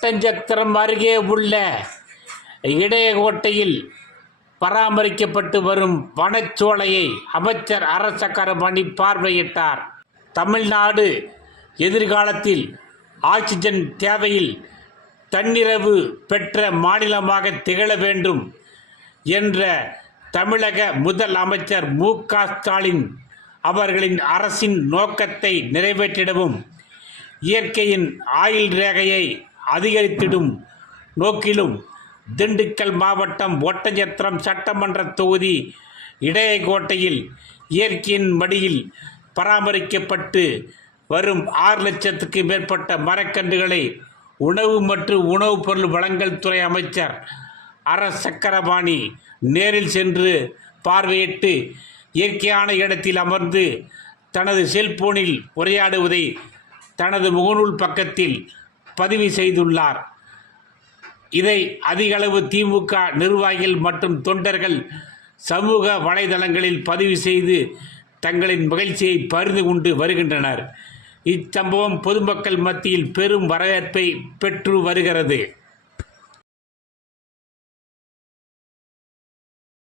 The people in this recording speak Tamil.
ஒட்டஞ்சத்திரம் அருகே உள்ள இடையகோட்டையில் பராமரிக்கப்பட்டு வரும் வனச்சோலையை அமைச்சர் அரசக்கரமணி பார்வையிட்டார். தமிழ்நாடு எதிர்காலத்தில் ஆக்சிஜன் தேவையில் தன்னிறைவு பெற்ற மாநிலமாக திகழ வேண்டும் என்ற தமிழக முதல் அமைச்சர் மு.க. ஸ்டாலின் அவர்களின் அரசின் நோக்கத்தை நிறைவேற்றிடவும் இயற்கையின் ஆயுள் ரேகையை அதிகரித்திடும் நோக்கிலும் திண்டுக்கல் மாவட்டம் ஒட்டஞ்சத்திரம் சட்டமன்ற தொகுதி இடையகோட்டையில் இயற்கையின் மடியில் பராமரிக்கப்பட்டு வரும் 6 லட்சத்துக்கு மேற்பட்ட மரக்கன்றுகளை உணவு மற்றும் உணவுப் பொருள் வழங்கல் துறை அமைச்சர் அரசக்கரபாணி நேரில் சென்று பார்வையிட்டு இயற்கையான இடத்தில் அமர்ந்து தனது செல்போனில் உரையாடுவதை தனது முகநூல் பக்கத்தில் பதிவு செய்துள்ளார். இதை அதிகளவு திமுக நிர்வாகிகள் மற்றும் தொண்டர்கள் சமூக வலைதளங்களில் பதிவு செய்து தங்களின் மகிழ்ச்சியை பகிர்ந்து கொண்டு வருகின்றனர். இச்சம்பவம் பொதுமக்கள் மத்தியில் பெரும் வரவேற்பை பெற்று வருகிறது.